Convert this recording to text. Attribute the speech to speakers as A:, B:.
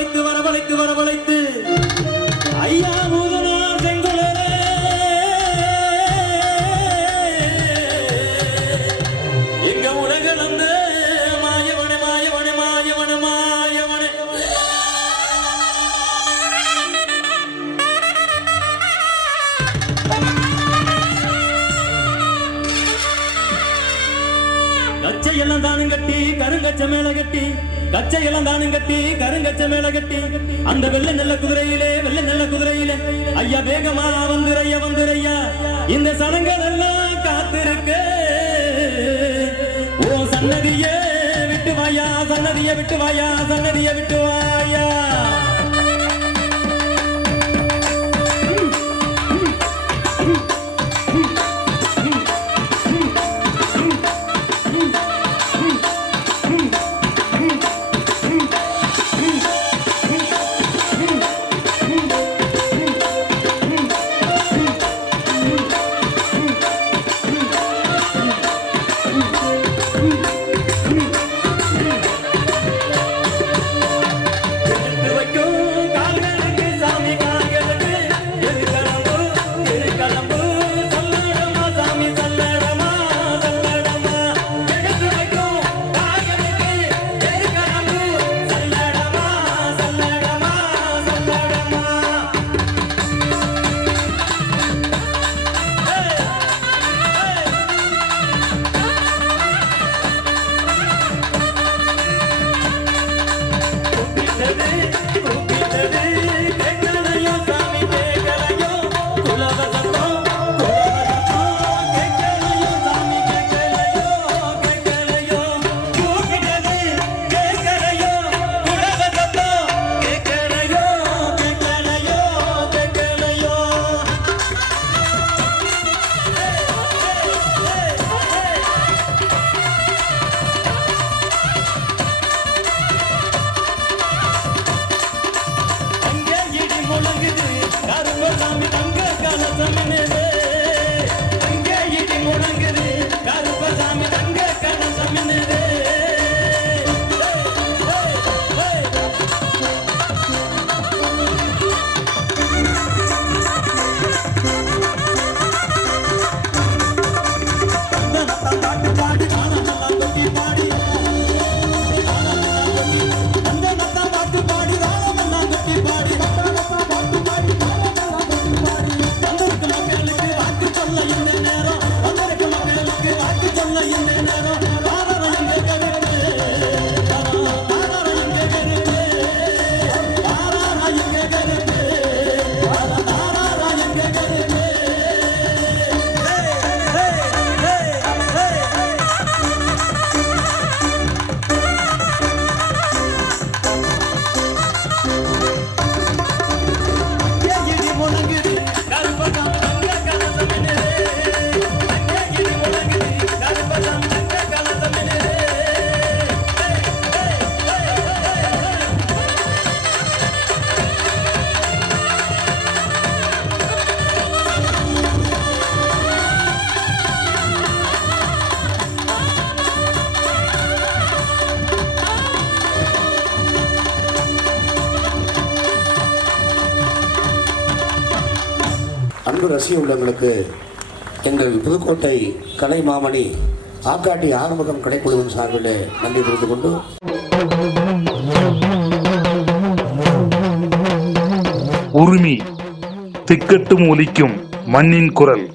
A: வரவழைத்து வரவழைத்து வரவழைத்து. ஐயா முதனார் செங்குளரே எங்க உலக நந்த மாயவன மாயவன மாயவன மாயவன. கச்சையெல்லாம் தானும் கட்டி கருங்கச்ச மேல கட்டி. கச்சையெல்லாம் தானும் கட்டி கருங்கச்ச மேல கட்டி. அந்த வெள்ள நல்ல குதிரையிலே வெள்ள நல்ல குதிரையிலே. ஐயா வேகமா வந்துரையா வந்துரையா இந்த சடங்கள் எல்லாம் காத்திருக்கு. ஓ சன்னதியே விட்டு வாயா சன்னதியை விட்டு வாயா சன்னதியை விட்டு வாயா. sevdim
B: அன்பு ரசிக உள்ளங்களுக்கு எங்கள் புதுக்கோட்டை கலை மாமணி ஆக்காட்டி ஆரம்பகம் கடைக்குழுவின் சார்பில் நன்றி தெரிந்து கொண்டு
C: உரிமை திக்கட்டும் ஒலிக்கும் மண்ணின் குரல்.